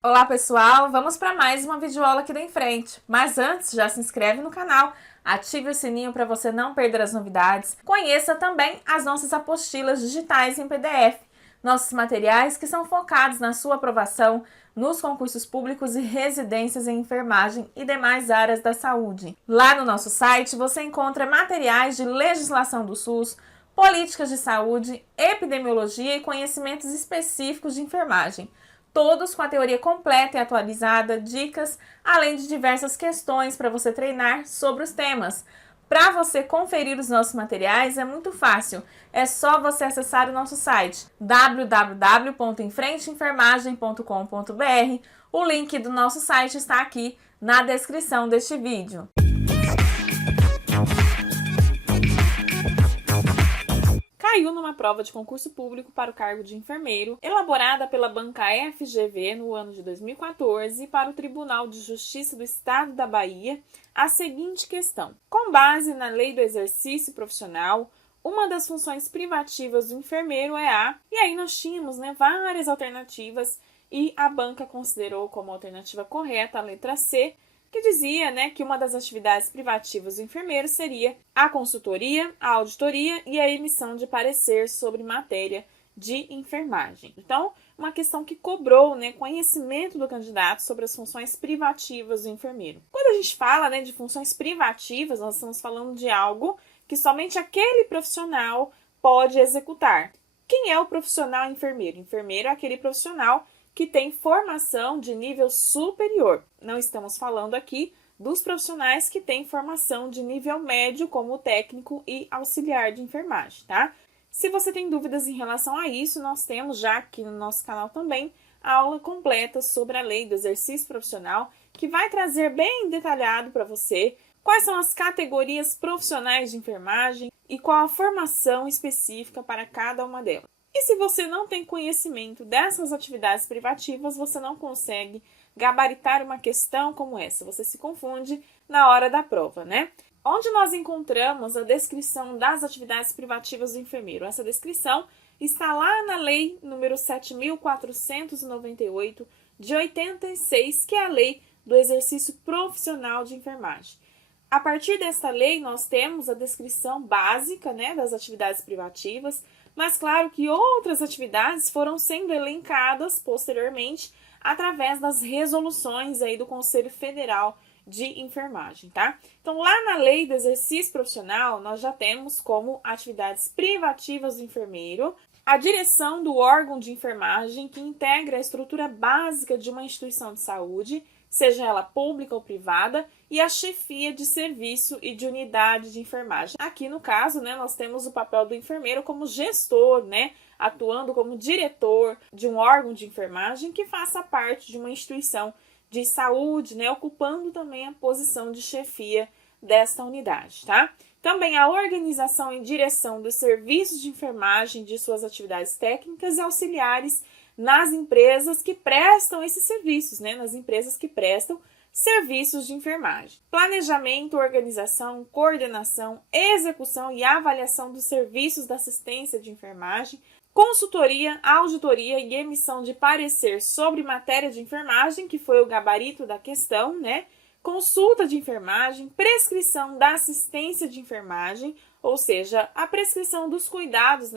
Olá pessoal, vamos para mais uma videoaula aqui da Em Frente. Mas antes, já se inscreve no canal, ative o sininho para você não perder as novidades. Conheça também as nossas apostilas digitais em PDF, nossos materiais que são focados na sua aprovação nos concursos públicos e residências em enfermagem e demais áreas da saúde. Lá no nosso site você encontra materiais de legislação do SUS, políticas de saúde, epidemiologia e conhecimentos específicos de enfermagem. Todos com a teoria completa e atualizada, dicas, além de diversas questões para você treinar sobre os temas. Para você conferir os nossos materiais é muito fácil, é só você acessar o nosso site www.enfrenteenfermagem.com.br. O link do nosso site está aqui na descrição deste vídeo. Caiu numa prova de concurso público para o cargo de enfermeiro, elaborada pela banca FGV no ano de 2014 para o Tribunal de Justiça do Estado da Bahia, a seguinte questão: com base na Lei do Exercício Profissional, uma das funções privativas do enfermeiro é a... E aí nós tínhamos várias alternativas e a banca considerou como alternativa correta a letra C, que dizia que uma das atividades privativas do enfermeiro seria a consultoria, a auditoria e a emissão de parecer sobre matéria de enfermagem. Então, uma questão que cobrou conhecimento do candidato sobre as funções privativas do enfermeiro. Quando a gente fala de funções privativas, nós estamos falando de algo que somente aquele profissional pode executar. Quem é o profissional enfermeiro? Enfermeiro é aquele profissional que tem formação de nível superior. Não estamos falando aqui dos profissionais que têm formação de nível médio, como técnico e auxiliar de enfermagem, tá? Se você tem dúvidas em relação a isso, nós temos já aqui no nosso canal também a aula completa sobre a lei do exercício profissional, que vai trazer bem detalhado para você quais são as categorias profissionais de enfermagem e qual a formação específica para cada uma delas. E se você não tem conhecimento dessas atividades privativas, você não consegue gabaritar uma questão como essa. Você se confunde na hora da prova, Onde nós encontramos a descrição das atividades privativas do enfermeiro? Essa descrição está lá na Lei número 7.498 de 86, que é a Lei do Exercício Profissional de Enfermagem. A partir desta lei, nós temos a descrição básica das atividades privativas, mas claro que outras atividades foram sendo elencadas posteriormente através das resoluções aí do Conselho Federal de Enfermagem, tá? Então, lá na Lei do Exercício Profissional, nós já temos como atividades privativas do enfermeiro a direção do órgão de enfermagem que integra a estrutura básica de uma instituição de saúde, seja ela pública ou privada, e a chefia de serviço e de unidade de enfermagem. Aqui no caso, nós temos o papel do enfermeiro como gestor, atuando como diretor de um órgão de enfermagem que faça parte de uma instituição de saúde, ocupando também a posição de chefia desta unidade, tá? Também a organização e direção dos serviços de enfermagem, de suas atividades técnicas e auxiliares nas empresas que prestam esses serviços, nas empresas que prestam serviços de enfermagem. Planejamento, organização, coordenação, execução e avaliação dos serviços da assistência de enfermagem, consultoria, auditoria e emissão de parecer sobre matéria de enfermagem, que foi o gabarito da questão, consulta de enfermagem, prescrição da assistência de enfermagem, ou seja, a prescrição dos cuidados,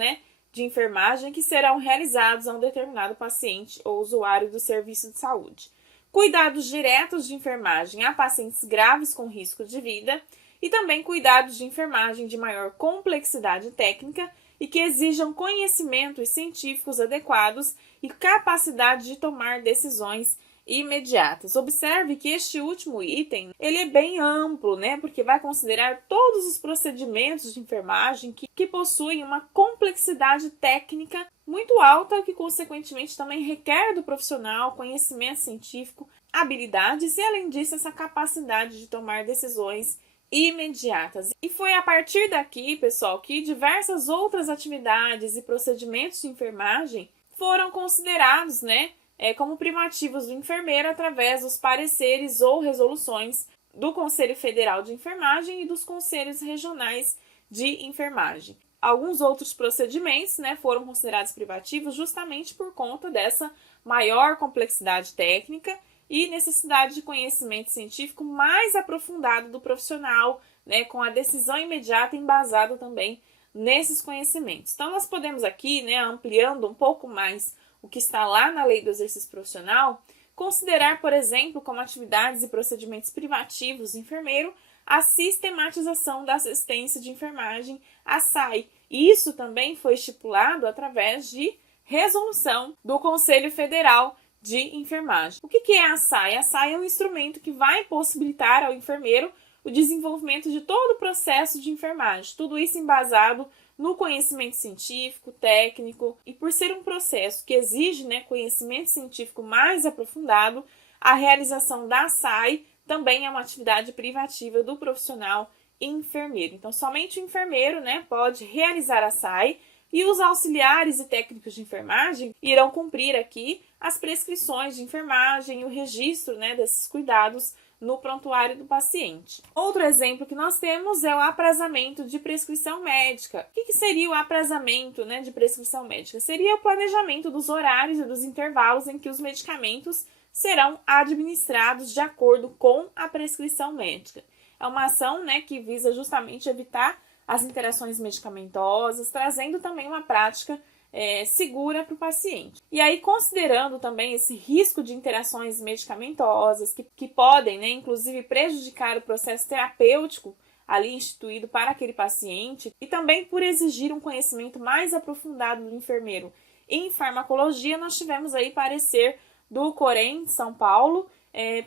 de enfermagem que serão realizados a um determinado paciente ou usuário do serviço de saúde. Cuidados diretos de enfermagem a pacientes graves com risco de vida e também cuidados de enfermagem de maior complexidade técnica e que exijam conhecimentos científicos adequados e capacidade de tomar decisões imediatas. Observe que este último item, ele é bem amplo, porque vai considerar todos os procedimentos de enfermagem que possuem uma complexidade técnica muito alta, que consequentemente também requer do profissional conhecimento científico, habilidades e, além disso, essa capacidade de tomar decisões imediatas. E foi a partir daqui, pessoal, que diversas outras atividades e procedimentos de enfermagem foram considerados, como privativos do enfermeiro através dos pareceres ou resoluções do Conselho Federal de Enfermagem e dos Conselhos Regionais de Enfermagem. Alguns outros procedimentos, né, foram considerados privativos justamente por conta dessa maior complexidade técnica e necessidade de conhecimento científico mais aprofundado do profissional, né, com a decisão imediata embasada também nesses conhecimentos. Então, nós podemos aqui, né, ampliando um pouco mais o que está lá na Lei do Exercício Profissional, considerar, por exemplo, como atividades e procedimentos privativos do enfermeiro, a sistematização da assistência de enfermagem, a SAI. Isso também foi estipulado através de resolução do Conselho Federal de Enfermagem. O que é a SAI? A SAI é um instrumento que vai possibilitar ao enfermeiro o desenvolvimento de todo o processo de enfermagem, tudo isso embasado no conhecimento científico, técnico, e por ser um processo que exige, né, conhecimento científico mais aprofundado, a realização da SAI também é uma atividade privativa do profissional enfermeiro. Então, somente o enfermeiro, né, pode realizar a SAI e os auxiliares e técnicos de enfermagem irão cumprir aqui as prescrições de enfermagem e o registro, né, desses cuidados no prontuário do paciente. Outro exemplo que nós temos é o aprazamento de prescrição médica. O que seria o aprazamento, né, de prescrição médica? Seria o planejamento dos horários e dos intervalos em que os medicamentos serão administrados de acordo com a prescrição médica. É uma ação, né, que visa justamente evitar as interações medicamentosas, trazendo também uma prática segura para o paciente. E aí, considerando também esse risco de interações medicamentosas que podem, né, inclusive prejudicar o processo terapêutico ali instituído para aquele paciente, e também por exigir um conhecimento mais aprofundado do enfermeiro em farmacologia, nós tivemos aí parecer do Corém de São Paulo,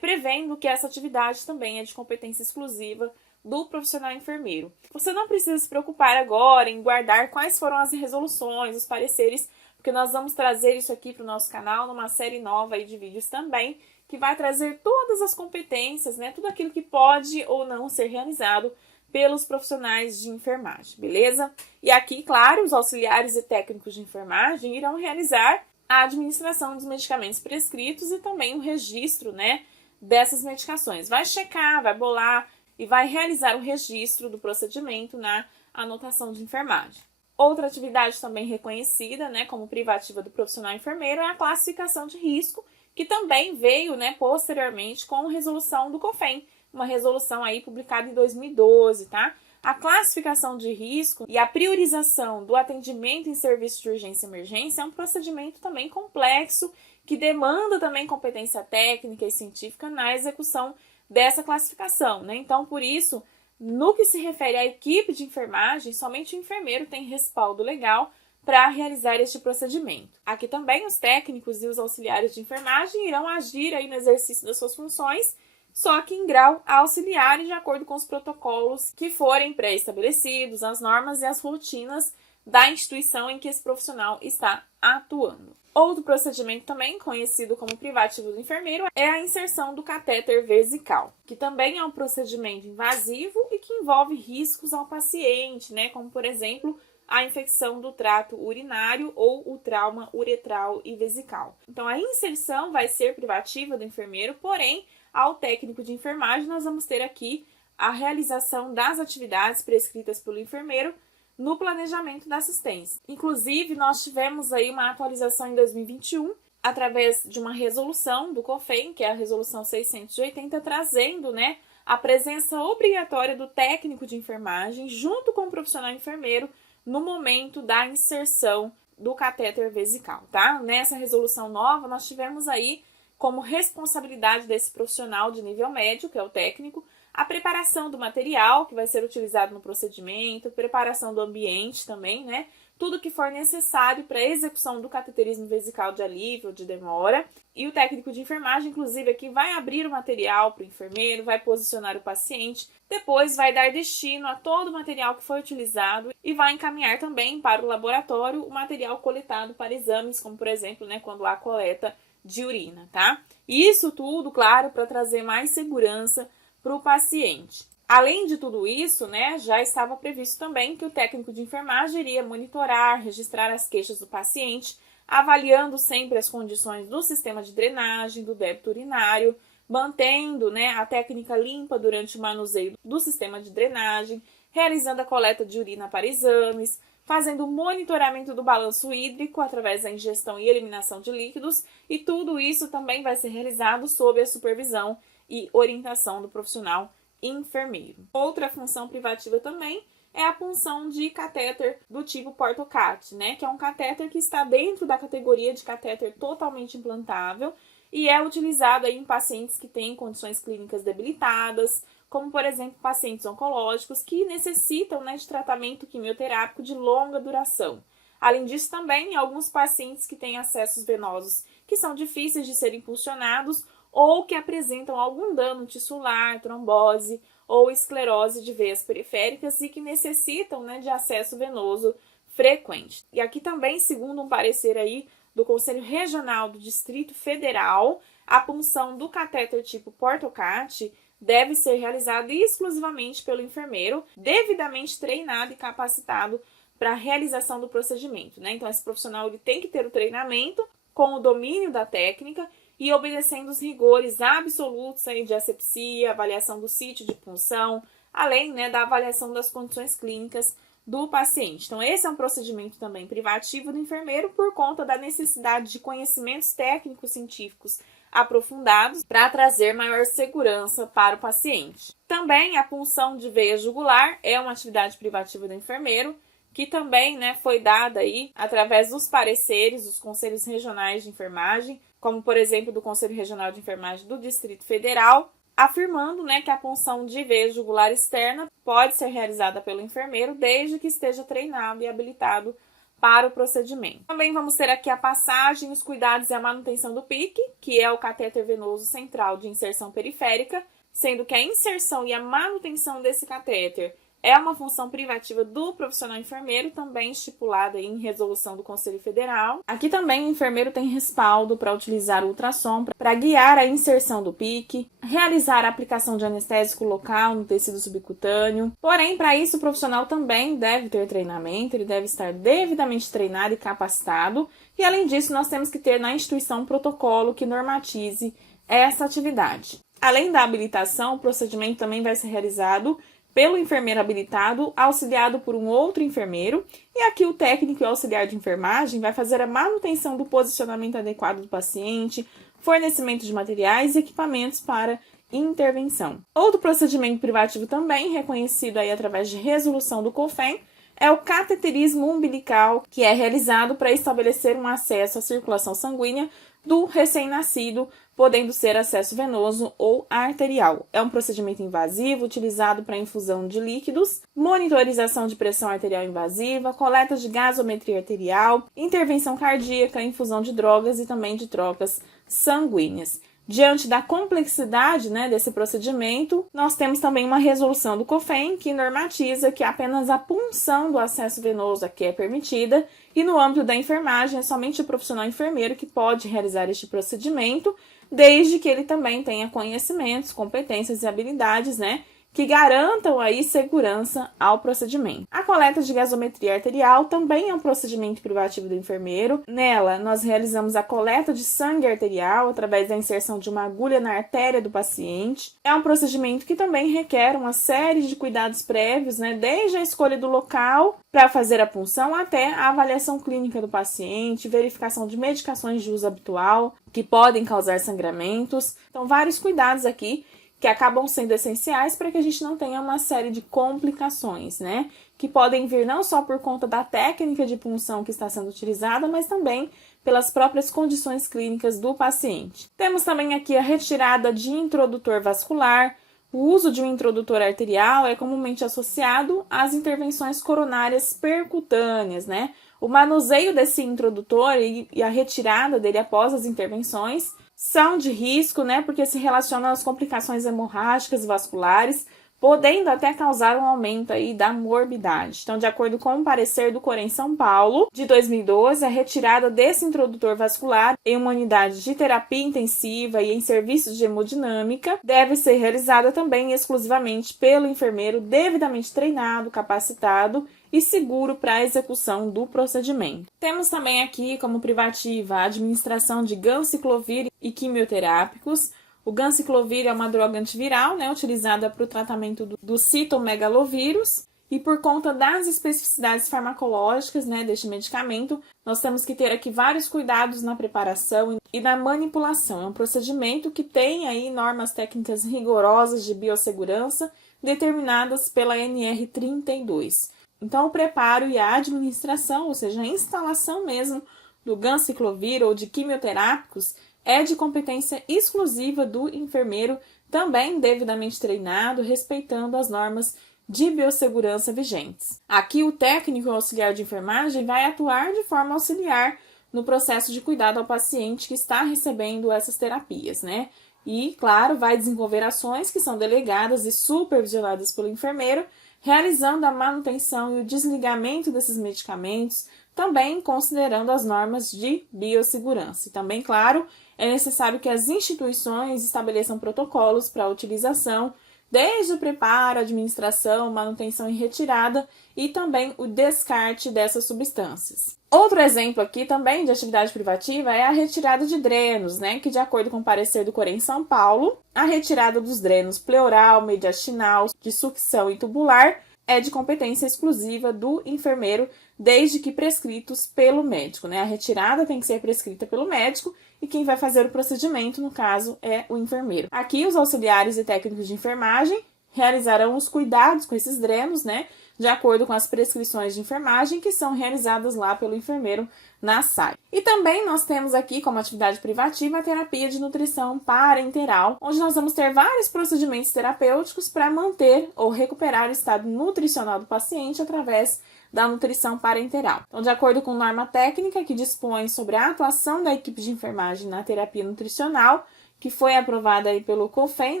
prevendo que essa atividade também é de competência exclusiva do profissional enfermeiro. Você não precisa se preocupar agora em guardar quais foram as resoluções, os pareceres, porque nós vamos trazer isso aqui para o nosso canal numa série nova aí de vídeos também, que vai trazer todas as competências, né, tudo aquilo que pode ou não ser realizado pelos profissionais de enfermagem, beleza? E aqui, claro, os auxiliares e técnicos de enfermagem irão realizar a administração dos medicamentos prescritos e também o registro, né, dessas medicações. Vai checar, vai bolar e vai realizar o registro do procedimento na anotação de enfermagem. Outra atividade também reconhecida, né, como privativa do profissional enfermeiro é a classificação de risco, que também veio, né, posteriormente com a resolução do COFEM, uma resolução aí publicada em 2012, tá? A classificação de risco e a priorização do atendimento em serviço de urgência e emergência é um procedimento também complexo, que demanda também competência técnica e científica na execução dessa classificação, né? Então, por isso, no que se refere à equipe de enfermagem, somente o enfermeiro tem respaldo legal para realizar este procedimento. Aqui também os técnicos e os auxiliares de enfermagem irão agir aí no exercício das suas funções, só que em grau auxiliar e de acordo com os protocolos que forem pré-estabelecidos, as normas e as rotinas da instituição em que esse profissional está atuando. Outro procedimento também, conhecido como privativo do enfermeiro, é a inserção do catéter vesical, que também é um procedimento invasivo e que envolve riscos ao paciente, né, como, por exemplo, a infecção do trato urinário ou o trauma uretral e vesical. Então, a inserção vai ser privativa do enfermeiro, porém, ao técnico de enfermagem, nós vamos ter aqui a realização das atividades prescritas pelo enfermeiro no planejamento da assistência. Inclusive, nós tivemos aí uma atualização em 2021, através de uma resolução do COFEM, que é a resolução 680, trazendo, né, a presença obrigatória do técnico de enfermagem junto com o profissional enfermeiro no momento da inserção do catéter vesical, tá? Nessa resolução nova, nós tivemos aí como responsabilidade desse profissional de nível médio, que é o técnico, a preparação do material que vai ser utilizado no procedimento, preparação do ambiente também, né? Tudo que for necessário para a execução do cateterismo vesical de alívio ou de demora. E o técnico de enfermagem, inclusive, aqui vai abrir o material para o enfermeiro, vai posicionar o paciente, depois vai dar destino a todo o material que foi utilizado e vai encaminhar também para o laboratório o material coletado para exames, como por exemplo, né, quando há coleta de urina, tá? Isso tudo, claro, para trazer mais segurança para o paciente. Além de tudo isso, né, já estava previsto também que o técnico de enfermagem iria monitorar, registrar as queixas do paciente, avaliando sempre as condições do sistema de drenagem, do débito urinário, mantendo, né, a técnica limpa durante o manuseio do sistema de drenagem, realizando a coleta de urina para exames, fazendo monitoramento do balanço hídrico através da ingestão e eliminação de líquidos, e tudo isso também vai ser realizado sob a supervisão e orientação do profissional enfermeiro. Outra função privativa também é a punção de catéter do tipo Portocat, né? Que é um catéter que está dentro da categoria de catéter totalmente implantável e é utilizado aí em pacientes que têm condições clínicas debilitadas, como, por exemplo, pacientes oncológicos que necessitam, né, de tratamento quimioterápico de longa duração. Além disso, também, alguns pacientes que têm acessos venosos que são difíceis de serem impulsionados ou que apresentam algum dano tissular, trombose ou esclerose de veias periféricas e que necessitam, né, de acesso venoso frequente. E aqui também, segundo um parecer aí do Conselho Regional do Distrito Federal, a punção do catéter tipo Portocat deve ser realizada exclusivamente pelo enfermeiro, devidamente treinado e capacitado para a realização do procedimento, né? Então, esse profissional ele tem que ter o treinamento com o domínio da técnica e obedecendo os rigores absolutos aí de asepsia, avaliação do sítio de punção, além, né, da avaliação das condições clínicas do paciente. Então, esse é um procedimento também privativo do enfermeiro por conta da necessidade de conhecimentos técnicos científicos aprofundados para trazer maior segurança para o paciente. Também a punção de veia jugular é uma atividade privativa do enfermeiro, que também, né, foi dada aí através dos pareceres dos conselhos regionais de enfermagem, como por exemplo do Conselho Regional de Enfermagem do Distrito Federal, afirmando, né, que a punção de veia jugular externa pode ser realizada pelo enfermeiro desde que esteja treinado e habilitado para o procedimento. Também vamos ter aqui a passagem, os cuidados e a manutenção do PIC, que é o catéter venoso central de inserção periférica, sendo que a inserção e a manutenção desse catéter é uma função privativa do profissional enfermeiro, também estipulada em resolução do Conselho Federal. Aqui também o enfermeiro tem respaldo para utilizar o ultrassom para guiar a inserção do PIC, realizar a aplicação de anestésico local no tecido subcutâneo. Porém, para isso o profissional também deve ter treinamento, ele deve estar devidamente treinado e capacitado. E além disso, nós temos que ter na instituição um protocolo que normatize essa atividade. Além da habilitação, o procedimento também vai ser realizado pelo enfermeiro habilitado, auxiliado por um outro enfermeiro, e aqui o técnico e o auxiliar de enfermagem vai fazer a manutenção do posicionamento adequado do paciente, fornecimento de materiais e equipamentos para intervenção. Outro procedimento privativo também, reconhecido aí através de resolução do COFEM, é o cateterismo umbilical, que é realizado para estabelecer um acesso à circulação sanguínea do recém-nascido, podendo ser acesso venoso ou arterial. É um procedimento invasivo utilizado para infusão de líquidos, monitorização de pressão arterial invasiva, coleta de gasometria arterial, intervenção cardíaca, infusão de drogas e também de trocas sanguíneas. Diante da complexidade, né, desse procedimento, nós temos também uma resolução do COFEM que normatiza que apenas a punção do acesso venoso aqui é permitida e no âmbito da enfermagem é somente o profissional enfermeiro que pode realizar este procedimento, desde que ele também tenha conhecimentos, competências e habilidades, né, que garantam aí segurança ao procedimento. A coleta de gasometria arterial também é um procedimento privativo do enfermeiro. Nela, nós realizamos a coleta de sangue arterial através da inserção de uma agulha na artéria do paciente. É um procedimento que também requer uma série de cuidados prévios, né, desde a escolha do local para fazer a punção até a avaliação clínica do paciente, verificação de medicações de uso habitual que podem causar sangramentos. Então, vários cuidados aqui que acabam sendo essenciais para que a gente não tenha uma série de complicações, né? Que podem vir não só por conta da técnica de punção que está sendo utilizada, mas também pelas próprias condições clínicas do paciente. Temos também aqui a retirada de introdutor vascular. O uso de um introdutor arterial é comumente associado às intervenções coronárias percutâneas, né? O manuseio desse introdutor e a retirada dele após as intervenções são de risco, né, porque se relacionam às complicações hemorrágicas e vasculares, podendo até causar um aumento aí da morbidade. Então, de acordo com o parecer do Corém São Paulo, de 2012, a retirada desse introdutor vascular em uma unidade de terapia intensiva e em serviços de hemodinâmica deve ser realizada também exclusivamente pelo enfermeiro devidamente treinado, capacitado e seguro para a execução do procedimento. Temos também aqui como privativa a administração de ganciclovir e quimioterápicos. O ganciclovir é uma droga antiviral, né, utilizada para o tratamento do citomegalovírus, e por conta das especificidades farmacológicas, né, deste medicamento, nós temos que ter aqui vários cuidados na preparação e na manipulação. É um procedimento que tem aí normas técnicas rigorosas de biossegurança determinadas pela NR32. Então, o preparo e a administração, ou seja, a instalação mesmo do ganciclovir ou de quimioterápicos, é de competência exclusiva do enfermeiro, também devidamente treinado, respeitando as normas de biossegurança vigentes. Aqui, o técnico auxiliar de enfermagem vai atuar de forma auxiliar no processo de cuidado ao paciente que está recebendo essas terapias, né? E, claro, vai desenvolver ações que são delegadas e supervisionadas pelo enfermeiro, realizando a manutenção e o desligamento desses medicamentos, também considerando as normas de biossegurança. E também, claro, é necessário que as instituições estabeleçam protocolos para a utilização, desde o preparo, administração, manutenção e retirada, e também o descarte dessas substâncias. Outro exemplo aqui também de atividade privativa é a retirada de drenos, né? Que de acordo com o parecer do Corém São Paulo, a retirada dos drenos pleural, mediastinal, de sucção e tubular é de competência exclusiva do enfermeiro, desde que prescritos pelo médico, né? A retirada tem que ser prescrita pelo médico e quem vai fazer o procedimento, no caso, é o enfermeiro. Aqui, os auxiliares e técnicos de enfermagem realizarão os cuidados com esses drenos, né? De acordo com as prescrições de enfermagem que são realizadas lá pelo enfermeiro na SAI. E também nós temos aqui como atividade privativa a terapia de nutrição parenteral, onde nós vamos ter vários procedimentos terapêuticos para manter ou recuperar o estado nutricional do paciente através da nutrição parenteral. Então, de acordo com norma técnica que dispõe sobre a atuação da equipe de enfermagem na terapia nutricional, que foi aprovada aí pelo COFEN,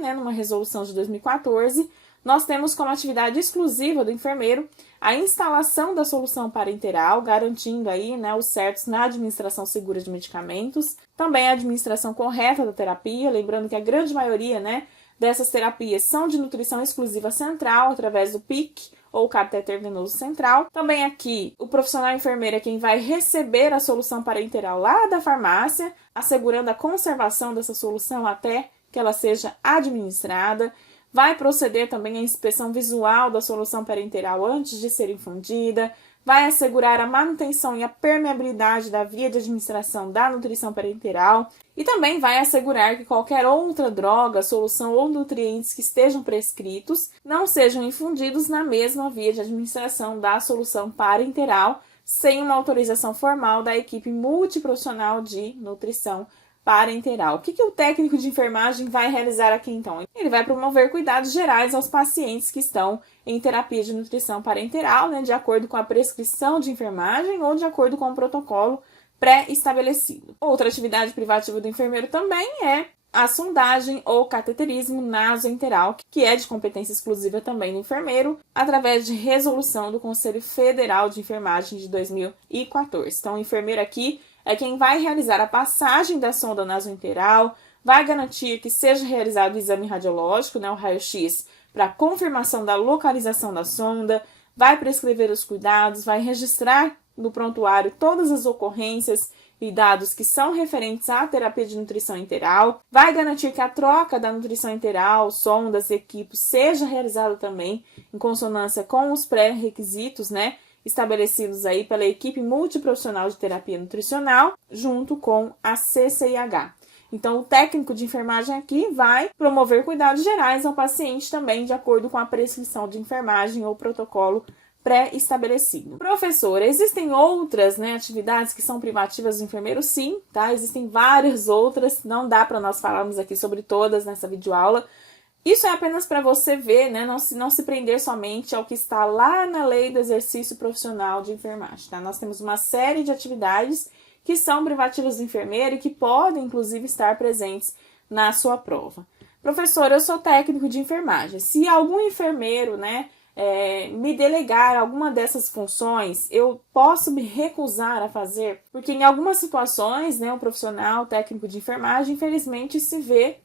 né, numa resolução de 2014, nós temos como atividade exclusiva do enfermeiro a instalação da solução parenteral, garantindo aí, né, os certos na administração segura de medicamentos, também a administração correta da terapia, lembrando que a grande maioria, né, dessas terapias são de nutrição exclusiva central, através do PIC, ou catéter venoso central. Também aqui, o profissional enfermeiro é quem vai receber a solução parenteral lá da farmácia, assegurando a conservação dessa solução até que ela seja administrada. Vai proceder também à inspeção visual da solução parenteral antes de ser infundida, vai assegurar a manutenção e a permeabilidade da via de administração da nutrição parenteral e também vai assegurar que qualquer outra droga, solução ou nutrientes que estejam prescritos não sejam infundidos na mesma via de administração da solução parenteral sem uma autorização formal da equipe multiprofissional de nutrição parenteral. O que o técnico de enfermagem vai realizar aqui então? Ele vai promover cuidados gerais aos pacientes que estão em terapia de nutrição parenteral, né, de acordo com a prescrição de enfermagem ou de acordo com o protocolo pré-estabelecido. Outra atividade privativa do enfermeiro também é a sondagem ou cateterismo nasoenteral, que é de competência exclusiva também do enfermeiro, através de resolução do Conselho Federal de Enfermagem de 2014. Então, o enfermeiro aqui é quem vai realizar a passagem da sonda nasoenteral, vai garantir que seja realizado o exame radiológico, né, o raio-x, para confirmação da localização da sonda, vai prescrever os cuidados, vai registrar no prontuário todas as ocorrências e dados que são referentes à terapia de nutrição enteral, vai garantir que a troca da nutrição enteral, sondas e equipos seja realizada também em consonância com os pré-requisitos, né, estabelecidos aí pela equipe multiprofissional de terapia nutricional, junto com a CCIH. Então, o técnico de enfermagem aqui vai promover cuidados gerais ao paciente também de acordo com a prescrição de enfermagem ou protocolo pré-estabelecido. Professor, existem outras, né, atividades que são privativas do enfermeiro? Sim, tá? Existem várias outras, não dá para nós falarmos aqui sobre todas nessa videoaula. Isso é apenas para você ver, né, não se prender somente ao que está lá na lei do exercício profissional de enfermagem, tá? Nós temos uma série de atividades que são privativas do enfermeiro e que podem, inclusive, estar presentes na sua prova. Professor, eu sou técnico de enfermagem. Se algum enfermeiro, né, me delegar alguma dessas funções, eu posso me recusar a fazer? Porque em algumas situações, né, o profissional técnico de enfermagem, infelizmente, se vê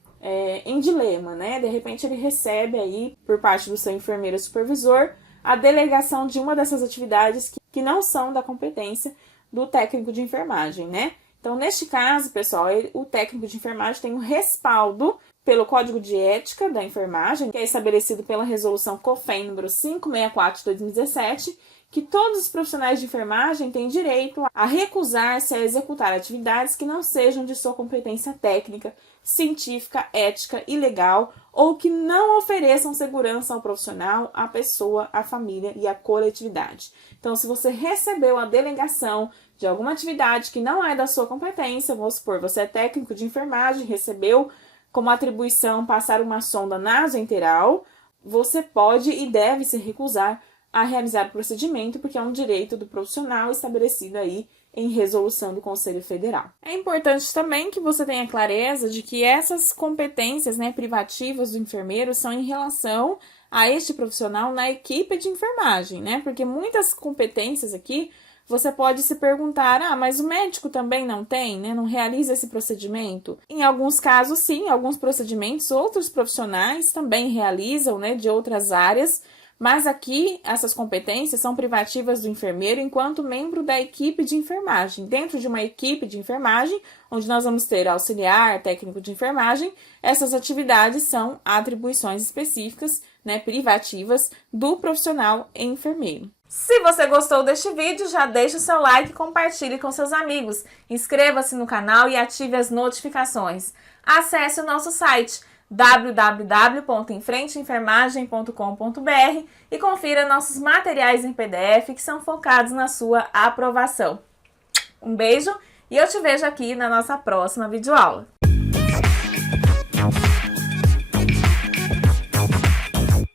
em dilema, né? De repente ele recebe aí, por parte do seu enfermeiro supervisor, a delegação de uma dessas atividades que não são da competência do técnico de enfermagem, né? Então, neste caso, pessoal, o técnico de enfermagem tem um respaldo pelo Código de Ética da Enfermagem, que é estabelecido pela Resolução COFEN número 564 de 2017, que todos os profissionais de enfermagem têm direito a recusar-se a executar atividades que não sejam de sua competência técnica, científica, ética e legal, ou que não ofereçam segurança ao profissional, à pessoa, à família e à coletividade. Então, se você recebeu a delegação de alguma atividade que não é da sua competência, vamos supor, você é técnico de enfermagem, recebeu como atribuição passar uma sonda nasoenteral, você pode e deve se recusar a realizar o procedimento, porque é um direito do profissional estabelecido aí em resolução do Conselho Federal. É importante também que você tenha clareza de que essas competências, privativas do enfermeiro são em relação a este profissional na equipe de enfermagem, porque muitas competências aqui você pode se perguntar, mas o médico também não tem, não realiza esse procedimento? Em alguns casos, sim, alguns procedimentos, outros profissionais também realizam, de outras áreas, mas aqui essas competências são privativas do enfermeiro enquanto membro da equipe de enfermagem. Dentro de uma equipe de enfermagem, onde nós vamos ter auxiliar, técnico de enfermagem, essas atividades são atribuições específicas, privativas do profissional enfermeiro. Se você gostou deste vídeo, já deixa o seu like e compartilhe com seus amigos. Inscreva-se no canal e ative as notificações. Acesse o nosso site www.enfrenteenfermagem.com.br e confira nossos materiais em PDF que são focados na sua aprovação. Um beijo e eu te vejo aqui na nossa próxima videoaula.